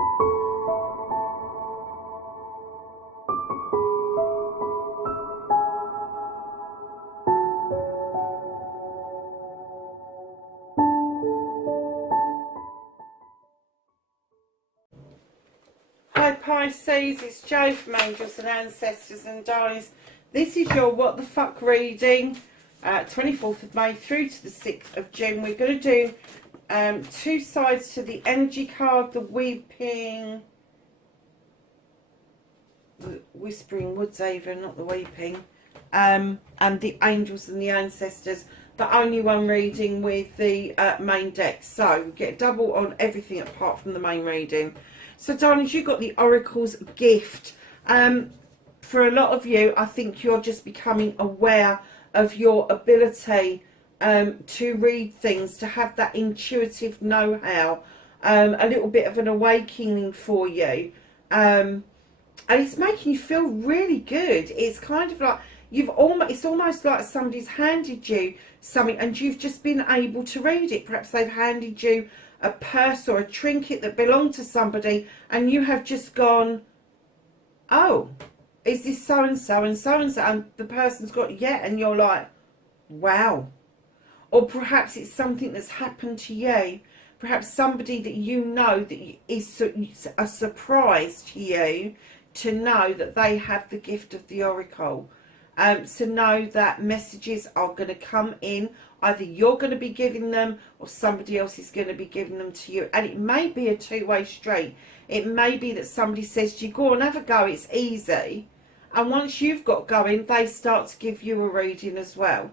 Hi Pisces, it's Jo from Angels and Ancestors and Darlings. This is your What the Fuck reading, 24th of May through to the 6th of June. We're going to do two sides to the energy card, the Weeping, the Whispering Woods Haven, not the Weeping, and the Angels and the Ancestors. The only one reading with the main deck. So we get a double on everything apart from the main reading. So darlings, you got the Oracle's gift. For a lot of you, I think you're just becoming aware of your ability to read things, to have that intuitive know-how, a little bit of an awakening for you. And it's making you feel really good. It's kind of like it's almost like somebody's handed you something and you've just been able to read it. Perhaps they've handed you a purse or a trinket that belonged to somebody and you have just gone, oh, is this so and so and so and so, and the person's got, yeah, and you're like, wow. Or perhaps it's something that's happened to you, perhaps somebody that you know that is a surprise to you, to know that they have the gift of the Oracle. To know that messages are going to come in. Either you're going to be giving them or somebody else is going to be giving them to you. And it may be a two-way street. It may be that somebody says to you, go on, have a go, it's easy. And once you've got going, they start to give you a reading as well.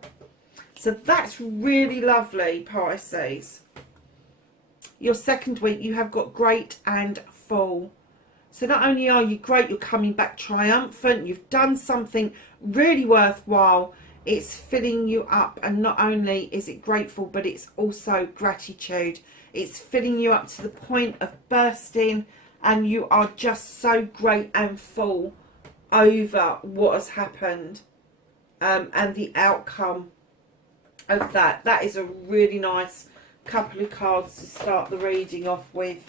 So that's really lovely, Pisces. Your second week, you have got great and full. So not only are you great, you're coming back triumphant. You've done something really worthwhile. It's filling you up, and not only is it grateful, but it's also gratitude. It's filling you up to the point of bursting, and you are just so great and full over what has happened and the outcome of that. That is a really nice couple of cards to start the reading off with.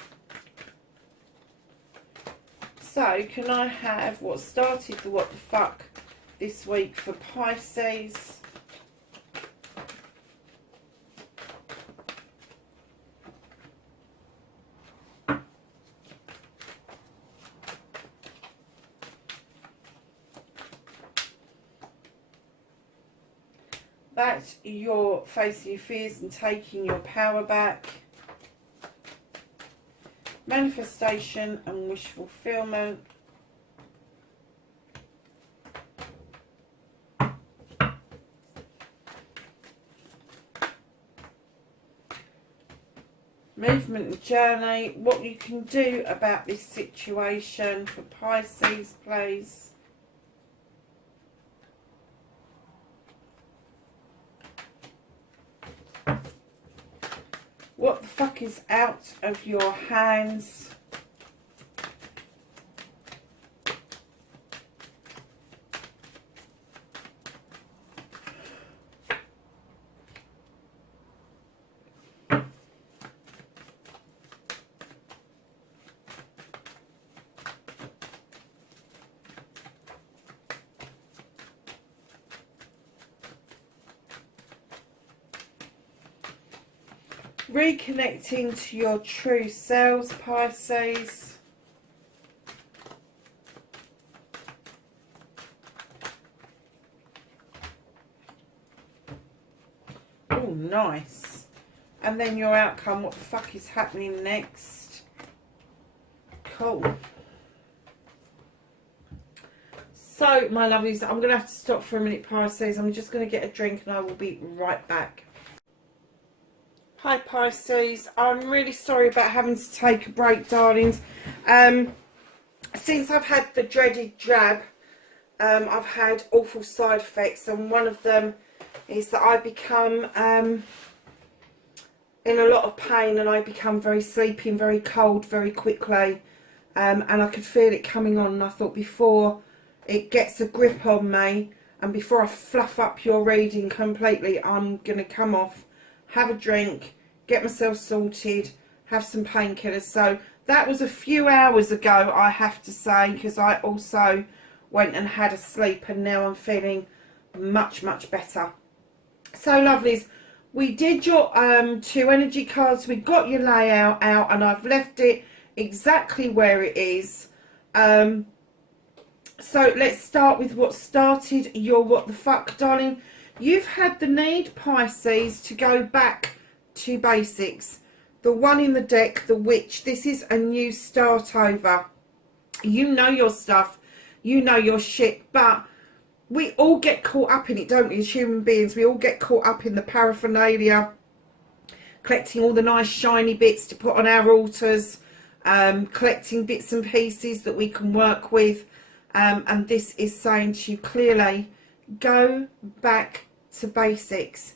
So can I have what started the What the Fuck this week for Pisces? That you're facing your fears and taking your power back. Manifestation and wish fulfillment. Movement and journey. What you can do about this situation for Pisces, please. What the fuck is out of your hands? Reconnecting to your true selves, Pisces. Oh, nice. And then your outcome, what the fuck is happening next? Cool. So, my lovelies, I'm going to have to stop for a minute, Pisces. I'm just going to get a drink and I will be right back. Hi Pisces, I'm really sorry about having to take a break, darlings. Since I've had the dreaded jab, I've had awful side effects, and one of them is that I become in a lot of pain, and I become very sleepy and very cold very quickly, and I could feel it coming on, and I thought before it gets a grip on me and before I fluff up your reading completely, I'm going to come off, have a drink, get myself sorted, have some painkillers. So that was a few hours ago, I have to say, because I also went and had a sleep, and now I'm feeling much, much better. So, lovelies, we did your 2 energy cards. We got your layout out, and I've left it exactly where it is. So let's start with what started your what the fuck, darling. You've had the need, Pisces, to go back to basics. The one in the deck, the witch. This is a new start over. You know your stuff. You know your shit. But we all get caught up in it, don't we, as human beings? We all get caught up in the paraphernalia, collecting all the nice shiny bits to put on our altars, collecting bits and pieces that we can work with. And this is saying to you clearly, go back to basics.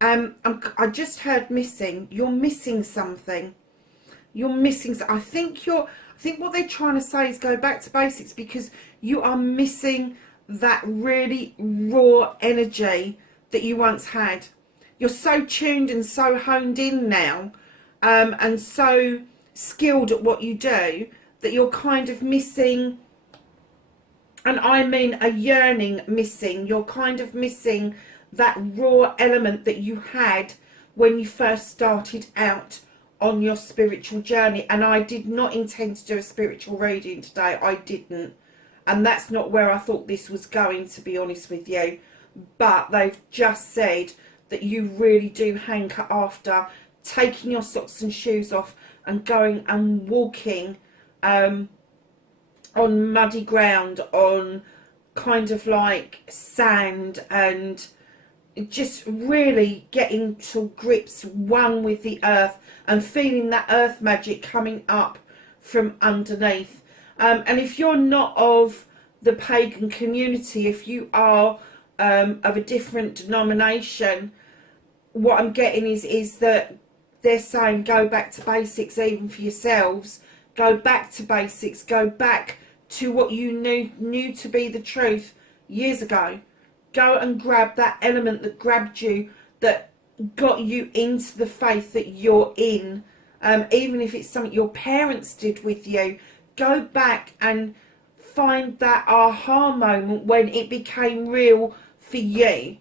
I just heard missing. You're missing something. You're missing. I think what they're trying to say is go back to basics, because you are missing that really raw energy that you once had. You're so tuned and so honed in now, and so skilled at what you do, that you're kind of missing. And I mean a yearning missing. You're kind of missing that raw element that you had when you first started out on your spiritual journey. And I did not intend to do a spiritual reading today. I didn't. And that's not where I thought this was going, to be honest with you. But they've just said that you really do hanker after taking your socks and shoes off and going and walking on muddy ground, on kind of like sand, and just really getting to grips one with the earth and feeling that earth magic coming up from underneath. And if you're not of the pagan community, if you are of a different denomination, what I'm getting is that they're saying go back to basics, even for yourselves. Go back to basics. Go back to what you knew to be the truth years ago. Go and grab that element that grabbed you, that got you into the faith that you're in. Even if it's something your parents did with you, go back and find that aha moment when it became real for you,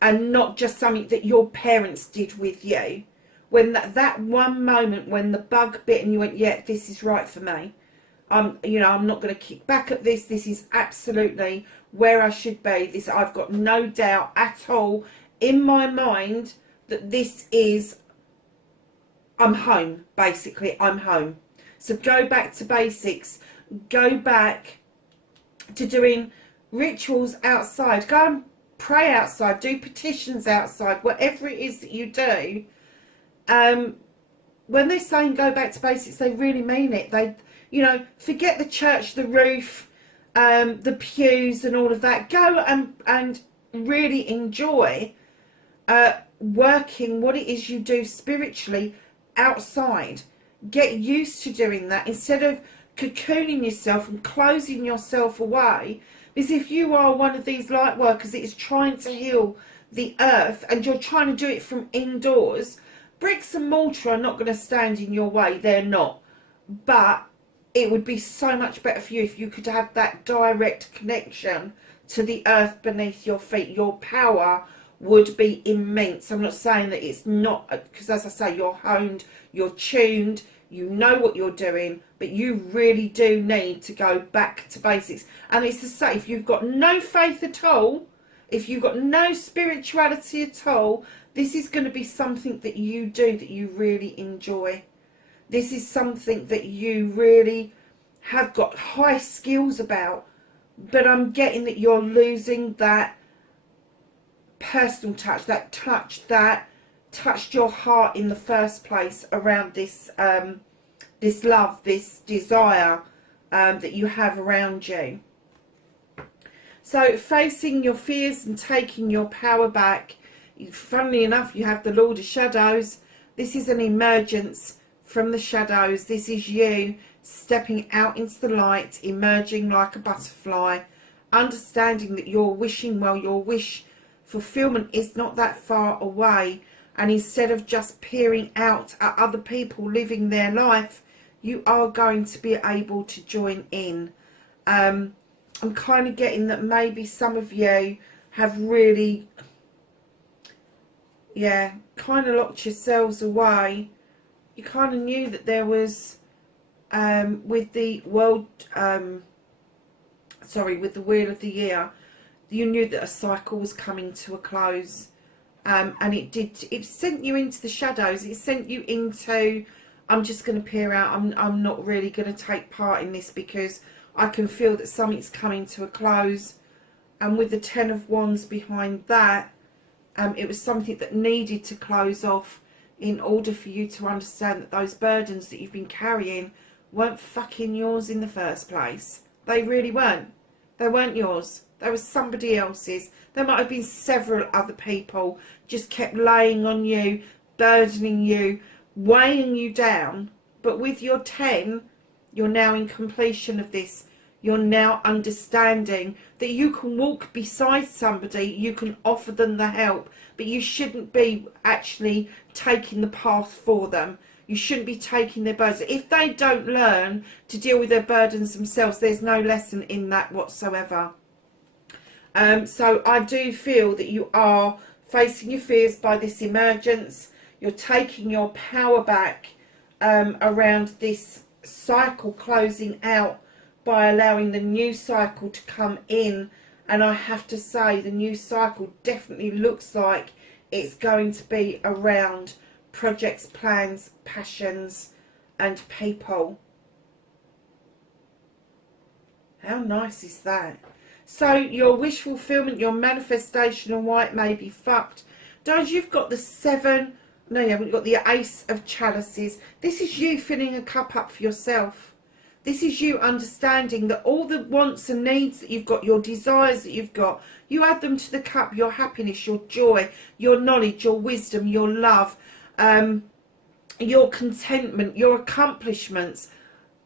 and not just something that your parents did with you. When that one moment when the bug bit and you went, yeah, this is right for me. I'm not going to kick back at this. This is absolutely where I should be. I've got no doubt at all in my mind that this is, I'm home, basically. I'm home. So go back to basics. Go back to doing rituals outside. Go and pray outside. Do petitions outside. Whatever it is that you do. When they're saying go back to basics, they really mean it. They, forget the church, the roof, the pews and all of that. Go and really enjoy working what it is you do spiritually outside. Get used to doing that instead of cocooning yourself and closing yourself away. Because if you are one of these light workers that is trying to heal the earth and you're trying to do it from indoors, bricks and mortar are not going to stand in your way. They're not. But it would be so much better for you if you could have that direct connection to the earth beneath your feet. Your power would be immense. I'm not saying that it's not, because as I say, you're honed, you're tuned, you know what you're doing, but you really do need to go back to basics. And it's to say, if you've got no faith at all, if you've got no spirituality at all, this is going to be something that you do that you really enjoy. This is something that you really have got high skills about. But I'm getting that you're losing that personal touch, that touch that touched your heart in the first place around this this love, this desire that you have around you. So facing your fears and taking your power back. Funnily enough, you have the Lord of Shadows. This is an emergence from the shadows. This is you stepping out into the light, emerging like a butterfly, understanding that you're wishing well. Your wish fulfillment is not that far away, and instead of just peering out at other people living their life, you are going to be able to join in. I'm kind of getting that maybe some of you have really, yeah, kind of locked yourselves away. You kind of knew that there was, with the world, with the Wheel of the Year, you knew that a cycle was coming to a close. And it sent you into the shadows. It sent you into, I'm just going to peer out. I'm not really going to take part in this because I can feel that something's coming to a close. And with the Ten of Wands behind that, it was something that needed to close off in order for you to understand that those burdens that you've been carrying weren't fucking yours in the first place. They really weren't. They weren't yours. They were somebody else's. There might have been several other people just kept laying on you, burdening you, weighing you down. But with your 10, you're now in completion of this. You're now understanding that you can walk beside somebody, you can offer them the help, but you shouldn't be actually taking the path for them. You shouldn't be taking their burdens. If they don't learn to deal with their burdens themselves, there's no lesson in that whatsoever. So I do feel that you are facing your fears by this emergence. You're taking your power back around this cycle closing out by allowing the new cycle to come in. And I have to say, the new cycle definitely looks like it's going to be around projects, plans, passions and people. How nice is that? So your wish fulfillment, your manifestation and why it may be fucked. Don't you've got the 7, no you haven't got the Ace of Chalices. This is you filling a cup up for yourself. This is you understanding that all the wants and needs that you've got, your desires that you've got, you add them to the cup, your happiness, your joy, your knowledge, your wisdom, your love, your contentment, your accomplishments.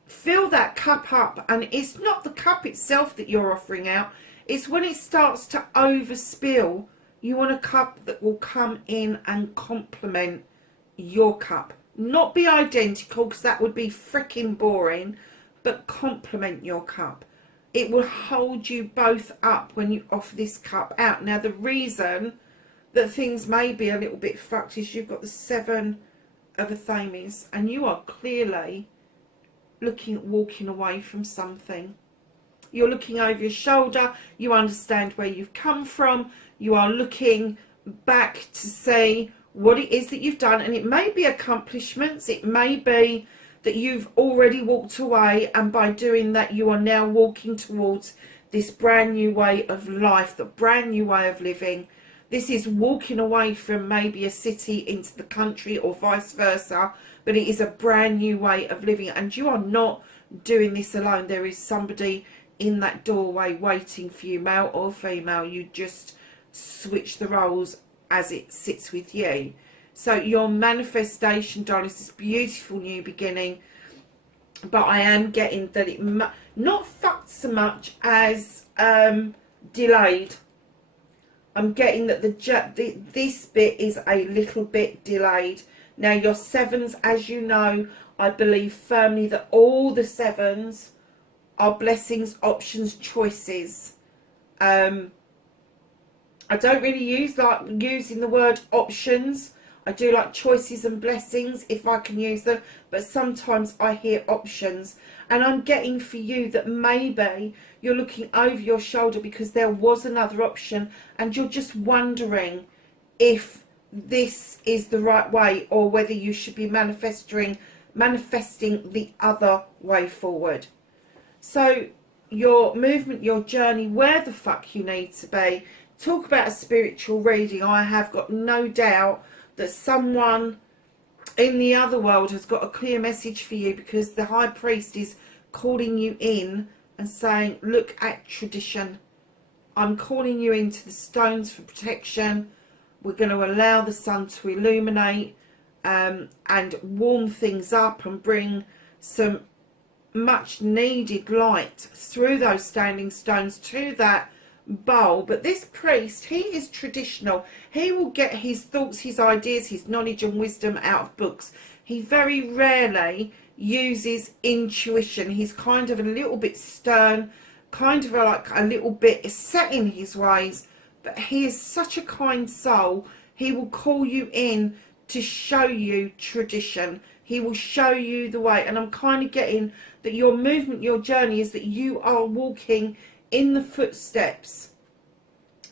Fill that cup up, and it's not the cup itself that you're offering out. It's when it starts to overspill, you want a cup that will come in and complement your cup. Not be identical, because that would be freaking boring, but complement your cup. It will hold you both up when you offer this cup out. Now, the reason that things may be a little bit fucked is you've got the 7 of Athames, and you are clearly looking at walking away from something. You're looking over your shoulder. You understand where you've come from. You are looking back to see what it is that you've done, and it may be accomplishments. It may be that you've already walked away, and by doing that you are now walking towards this brand new way of life, the brand new way of living. This is walking away from maybe a city into the country or vice versa, but it is a brand new way of living, and you are not doing this alone. There is somebody in that doorway waiting for you, male or female. You just switch the roles as it sits with you. So your manifestation, darling, is this beautiful new beginning, but I am getting that it not fucked so much as delayed. I'm getting that this bit is a little bit delayed. Now your 7s, as you know, I believe firmly that all the 7s are blessings, options, choices. I don't really use like using the word options. I do like choices and blessings if I can use them, but sometimes I hear options. And I'm getting for you that maybe you're looking over your shoulder because there was another option and you're just wondering if this is the right way or whether you should be manifesting the other way forward. So your movement, your journey, where the fuck you need to be. Talk about a spiritual reading. I have got no doubt that someone in the other world has got a clear message for you, because the High Priest is calling you in and saying, look at tradition. I'm calling you into the stones for protection. We're going to allow the sun to illuminate and warm things up and bring some much needed light through those standing stones to that bowl. But this priest, he is traditional. He will get his thoughts, his ideas, his knowledge and wisdom out of books. He very rarely uses intuition. He's kind of a little bit stern, kind of like a little bit set in his ways, but he is such a kind soul. He will call you in to show you tradition. He will show you the way. And I'm kind of getting that your movement, your journey is that you are walking in the footsteps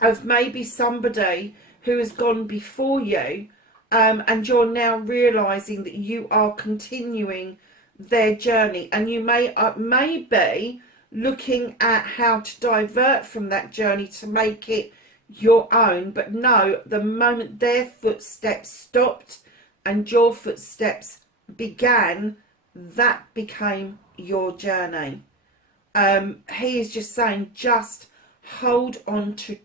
of maybe somebody who has gone before you, and you're now realizing that you are continuing their journey, and you may be looking at how to divert from that journey to make it your own. But no, the moment their footsteps stopped and your footsteps began, that became your journey. He is just saying, just hold on to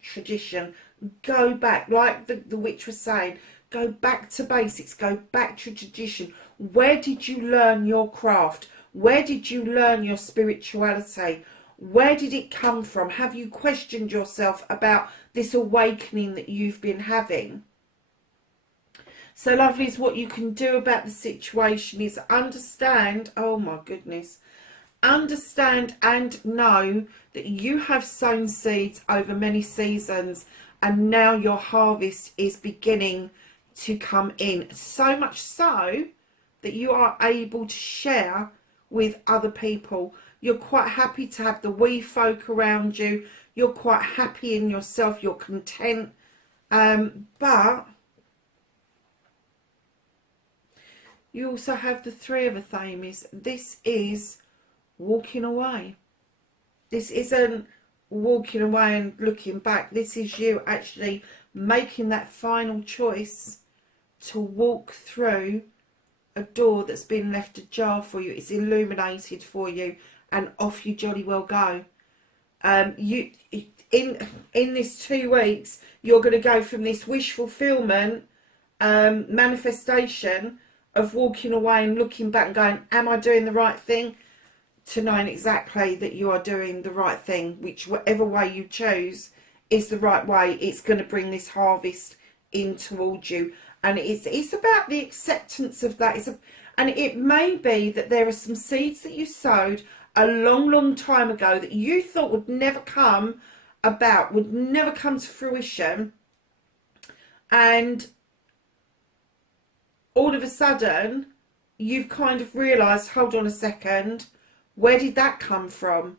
tradition. Go back, like the witch was saying, go back to basics, go back to tradition. Where did you learn your craft? Where did you learn your spirituality? Where did it come from? Have you questioned yourself about this awakening that you've been having? So, lovelies, what you can do about the situation is understand, oh my goodness, understand and know that you have sown seeds over many seasons, and now your harvest is beginning to come in. So much so that you are able to share with other people. You're quite happy to have the wee folk around you. You're quite happy in yourself. You're content. But you also have the Three of Athames. This is walking away. This isn't walking away and looking back. This is you actually making that final choice to walk through a door that's been left ajar for you. It's illuminated for you, and off you jolly well go. You in this 2 weeks, you're going to go from this wish fulfillment manifestation of walking away and looking back and going, am I doing the right thing, to knowing exactly that you are doing the right thing, which whatever way you choose is the right way. It's going to bring this harvest in towards you. And it's about the acceptance of that. And it may be that there are some seeds that you sowed a long time ago that you thought would never come about, would never come to fruition. And all of a sudden, you've kind of realised, hold on a second, where did that come from?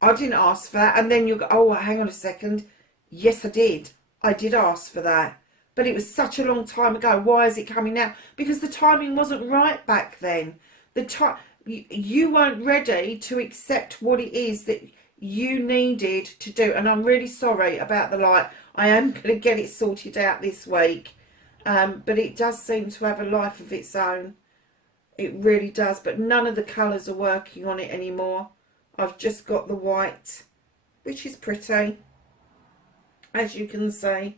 I didn't ask for that. And then you go, oh, hang on a second. Yes, I did. I did ask for that. But it was such a long time ago. Why is it coming now? Because the timing wasn't right back then. You weren't ready to accept what it is that you needed to do. And I'm really sorry about the light. I am going to get it sorted out this week. But it does seem to have a life of its own. It really does. But none of the colours are working on it anymore. I've just got the white, which is pretty, as you can see.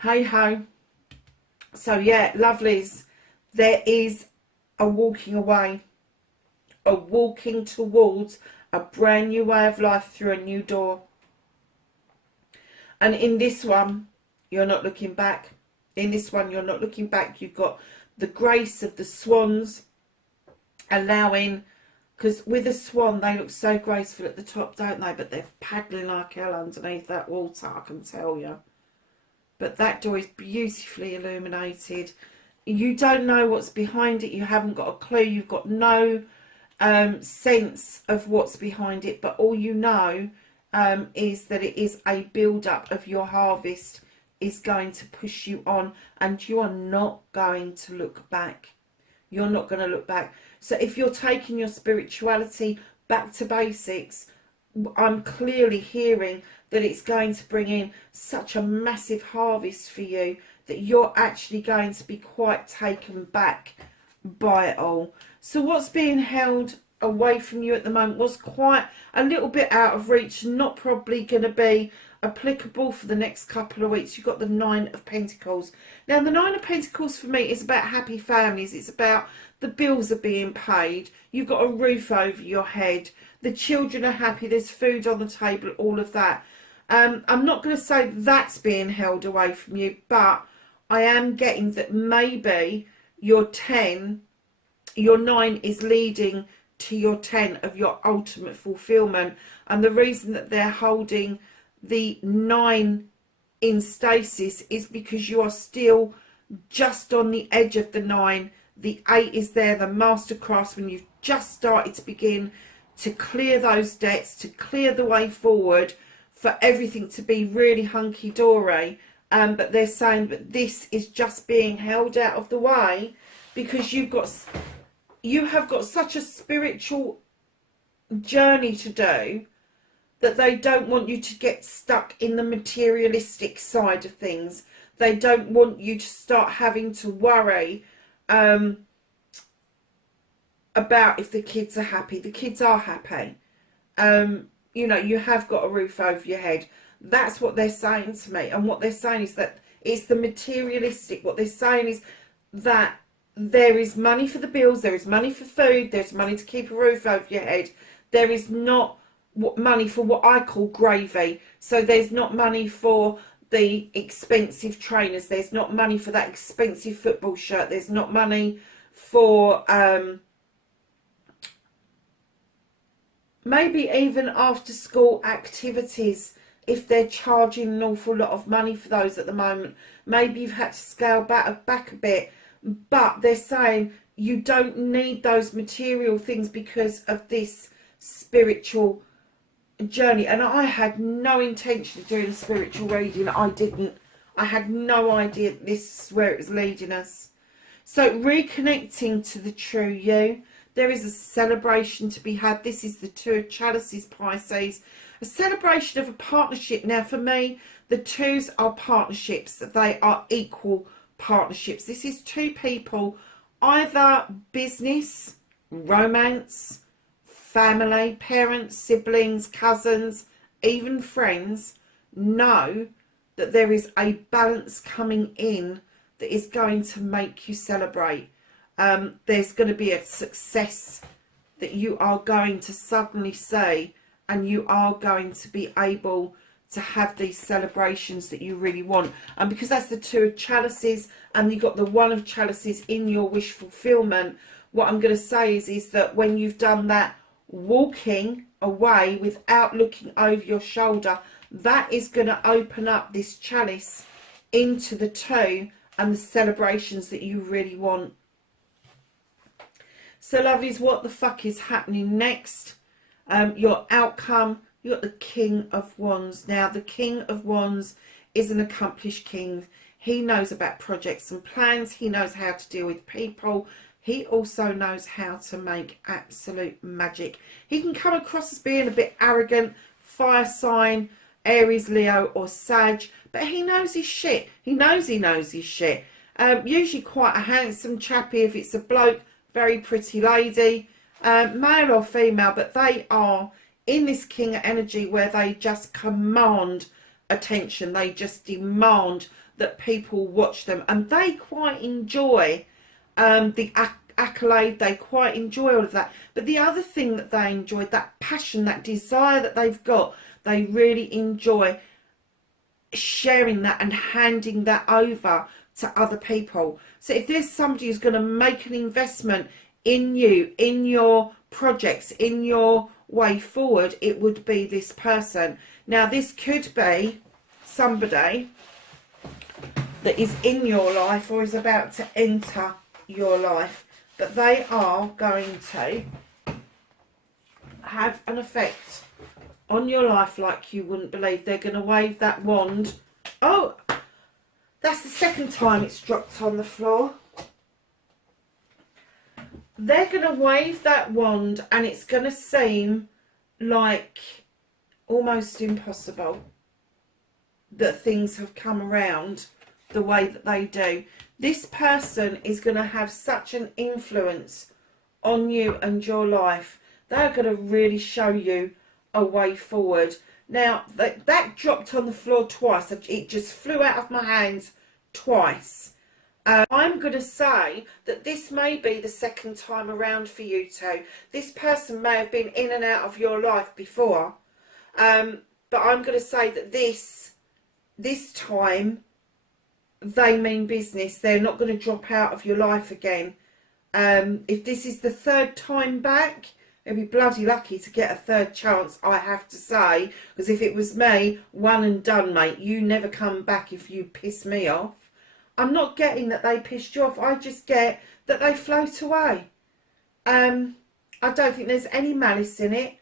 Hey ho. So yeah, lovelies, there is a walking away, a walking towards a brand new way of life through a new door. And in this one, you're not looking back. In this one, you're not looking back. You've got the grace of the swans, allowing, because with a swan, they look so graceful at the top, don't they? But they're paddling like hell underneath that water, I can tell you. But that door is beautifully illuminated. You don't know what's behind it. You haven't got a clue. You've got no sense of what's behind it. But all you know is that it is a build-up of your harvest is going to push you on. And you are not going to look back. You're not going to look back. So if you're taking your spirituality back to basics, I'm clearly hearing that it's going to bring in such a massive harvest for you that you're actually going to be quite taken back by it all. So what's being held away from you at the moment was quite a little bit out of reach, not probably going to be applicable for the next couple of weeks. You've got the Nine of Pentacles. Now the Nine of Pentacles for me is about happy families. It's about the bills are being paid. You've got a roof over your head. The children are happy. There's food on the table, all of that. I'm not going to say that's being held away from you, but I am getting that maybe your 10 your 9 is leading to your 10 of your ultimate fulfillment. And the reason that they're holding the 9 in stasis is because you are still just on the edge of the 9. The 8 is there, the master craftsman. You've just started to begin to clear those debts, to clear the way forward for everything to be really hunky-dory. But they're saying that this is just being held out of the way because you have got such a spiritual journey to do that they don't want you to get stuck in the materialistic side of things. They don't want you to start having to worry about if the kids are happy. The kids are happy. You know, you have got a roof over your head. That's what they're saying to me. And what they're saying is that it's the materialistic. What they're saying is that there is money for the bills, there is money for food, there's money to keep a roof over your head. There is not money for what I call gravy. So there's not money for the expensive trainers. There's not money for that expensive football shirt. There's not money for maybe even after school activities. If they're charging an awful lot of money for those at the moment, maybe you've had to scale back a bit. But they're saying you don't need those material things because of this spiritual journey. And I had no intention of doing a spiritual reading. I didn't. I had no idea this is where it was leading us. So reconnecting to the true you. There is a celebration to be had. This is the 2 of Chalices, Pisces. A celebration of a partnership. Now for me, the 2s are partnerships. They are equal partnerships. This is 2 people, either business, romance, family, parents, siblings, cousins, even friends, know that there is a balance coming in that is going to make you celebrate. There's going to be a success that you are going to suddenly see, and you are going to be able to have these celebrations that you really want. And because that's the 2 of Chalices and you got the 1 of Chalices in your wish fulfillment, what I'm going to say is that when you've done that walking away without looking over your shoulder, that is going to open up this chalice into the 2 and the celebrations that you really want. So lovelies, what the fuck is happening next? Your outcome. You got the King of Wands. Now the King of Wands is an accomplished king. He knows about projects and plans. He knows how to deal with people. He also knows how to make absolute magic. He can come across as being a bit arrogant, fire sign, Aries, Leo or Sag, but he knows his shit. He knows his shit. Usually quite a handsome chappy. If it's a bloke, very pretty lady, male or female, but they are in this king energy where they just command attention. They just demand that people watch them, and they quite enjoy the accolade. They quite enjoy all of that. But the other thing that they enjoy, that passion, that desire that they've got, they really enjoy sharing that and handing that over to other people. So if there's somebody who's going to make an investment in you, in your projects, in your way forward, it would be this person. Now this could be somebody that is in your life or is about to enter your life, but they are going to have an effect on your life like you wouldn't believe. They're going to wave that wand. Oh, that's the second time it's dropped on the floor. They're going to wave that wand and it's going to seem like almost impossible that things have come around the way that they do. This person is going to have such an influence on you and your life. They're going to really show you a way forward. Now, that dropped on the floor twice. It just flew out of my hands twice. I'm going to say that this may be the second time around for you two. This person may have been in and out of your life before. But I'm going to say that this time they mean business. They're not going to drop out of your life again. If this is the third time back, it'd be bloody lucky to get a third chance, I have to say. Because if it was me, one and done, mate. You never come back if you piss me off. I'm not getting that they pissed you off. I just get that they float away. I don't think there's any malice in it.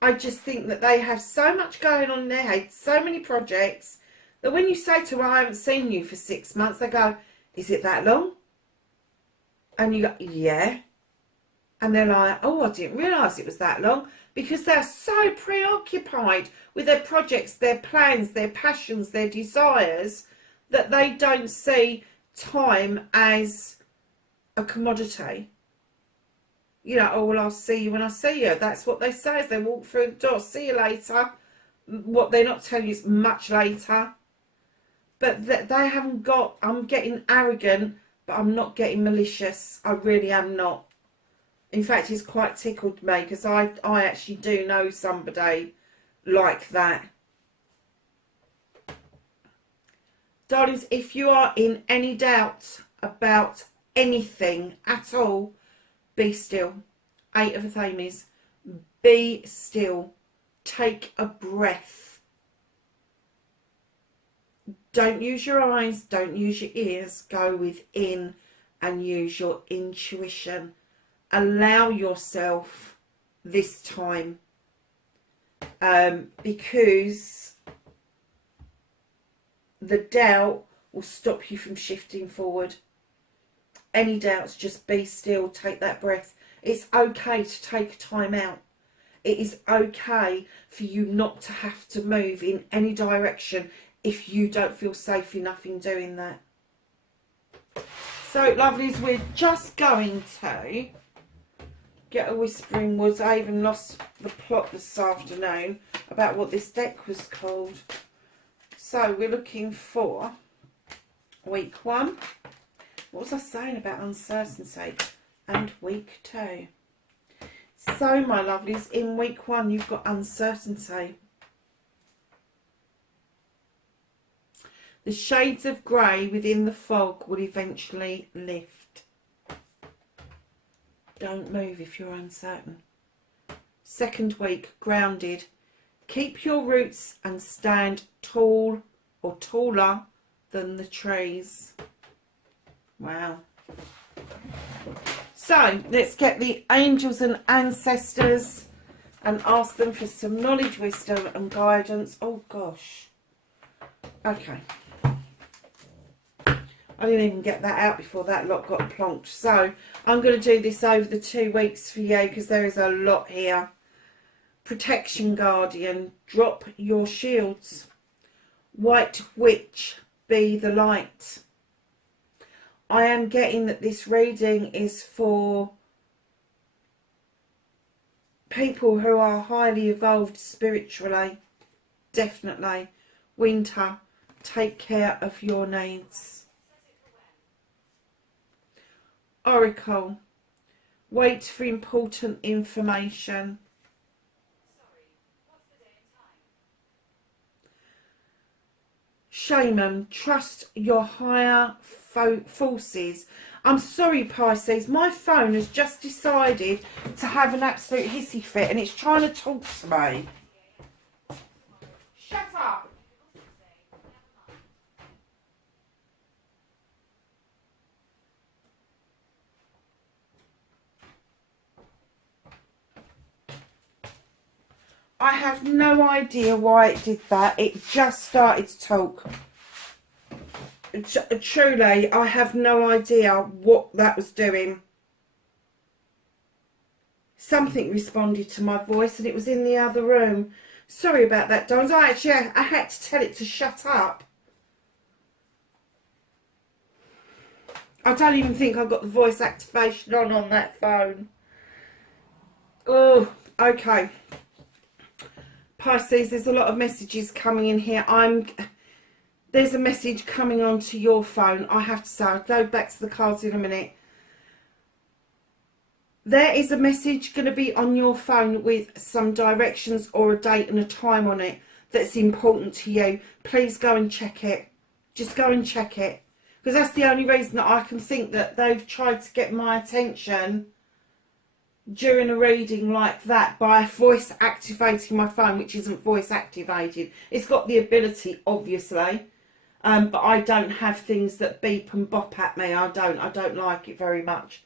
I just think that they have so much going on in their head, so many projects, that when you say to them, I haven't seen you for 6 months, they go, is it that long? And you go, yeah. And they're like, oh, I didn't realise it was that long. Because they're so preoccupied with their projects, their plans, their passions, their desires, that they don't see time as a commodity. You know, oh, well, I'll see you when I see you. That's what they say as they walk through the door. See you later. What they're not telling you is much later. But they haven't got, I'm getting arrogant, but I'm not getting malicious. I really am not. In fact, it's quite tickled me because I actually do know somebody like that. Darlings, if you are in any doubt about anything at all, be still. 8 of Athames. Be still. Take a breath. Don't use your eyes. Don't use your ears. Go within and use your intuition. Allow yourself this time. Because the doubt will stop you from shifting forward. Any doubts, just be still, take that breath. It's okay to take time out. It is okay for you not to have to move in any direction if you don't feel safe enough in doing that. So, lovelies, we're just going to get a Whispering Woods. I even lost the plot this afternoon about what this deck was called. So, we're looking for week 1. What was I saying about uncertainty? And week 2. So, my lovelies, in week 1, you've got uncertainty. The shades of grey within the fog will eventually lift. Don't move if you're uncertain. Second week, grounded. Keep your roots and stand tall or taller than the trees. Wow. So, let's get the angels and ancestors and ask them for some knowledge, wisdom and guidance. Oh, gosh. Okay. I didn't even get that out before that lot got plonked. So, I'm going to do this over the 2 weeks for you because there is a lot here. Protection Guardian, drop your shields. White Witch, be the light. I am getting that this reading is for people who are highly evolved spiritually. Definitely. Winter, take care of your needs. Oracle, wait for important information. Shaman, trust your higher forces. I'm sorry, Pisces, my phone has just decided to have an absolute hissy fit and it's trying to talk to me. Shut up. I have no idea why it did that. It just started to talk. Truly, I have no idea what that was doing. Something responded to my voice and it was in the other room. Sorry about that, Dons. I had to tell it to shut up. I don't even think I've got the voice activation on that phone. Oh, okay. Pisces, there's a lot of messages coming in here. There's a message coming onto your phone. I have to say, I'll go back to the cards in a minute. There is a message going to be on your phone with some directions or a date and a time on it that's important to you. Please go and check it. Just go and check it. because that's the only reason that I can think that they've tried to get my attention during a reading like that by voice activating my phone, which isn't voice activated. It's got the ability, obviously, but I don't have things that beep and bop at me. I don't like it very much.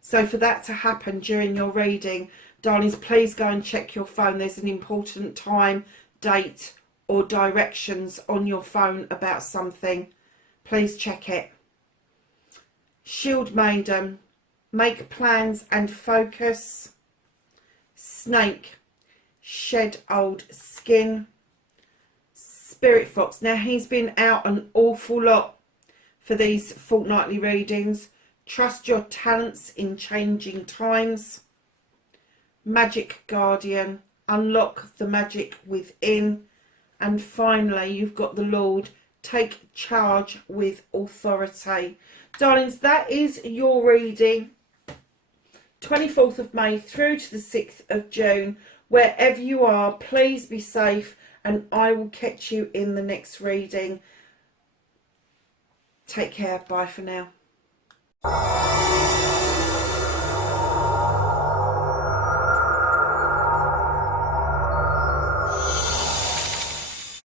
So for that to happen during your reading, darlings, please go and check your phone. There's an important time, date or directions on your phone about something. Please check it. Shield Maiden, make plans and focus. Snake, shed old skin. Spirit Fox, now he's been out an awful lot for these fortnightly readings. Trust your talents in changing times. Magic Guardian, unlock the magic within. And finally, you've got the Lord, take charge with authority. Darlings, that is your reading. 24th of May through to the 6th of June. Wherever you are, please be safe, and I will catch you in the next reading. Take care. Bye for now.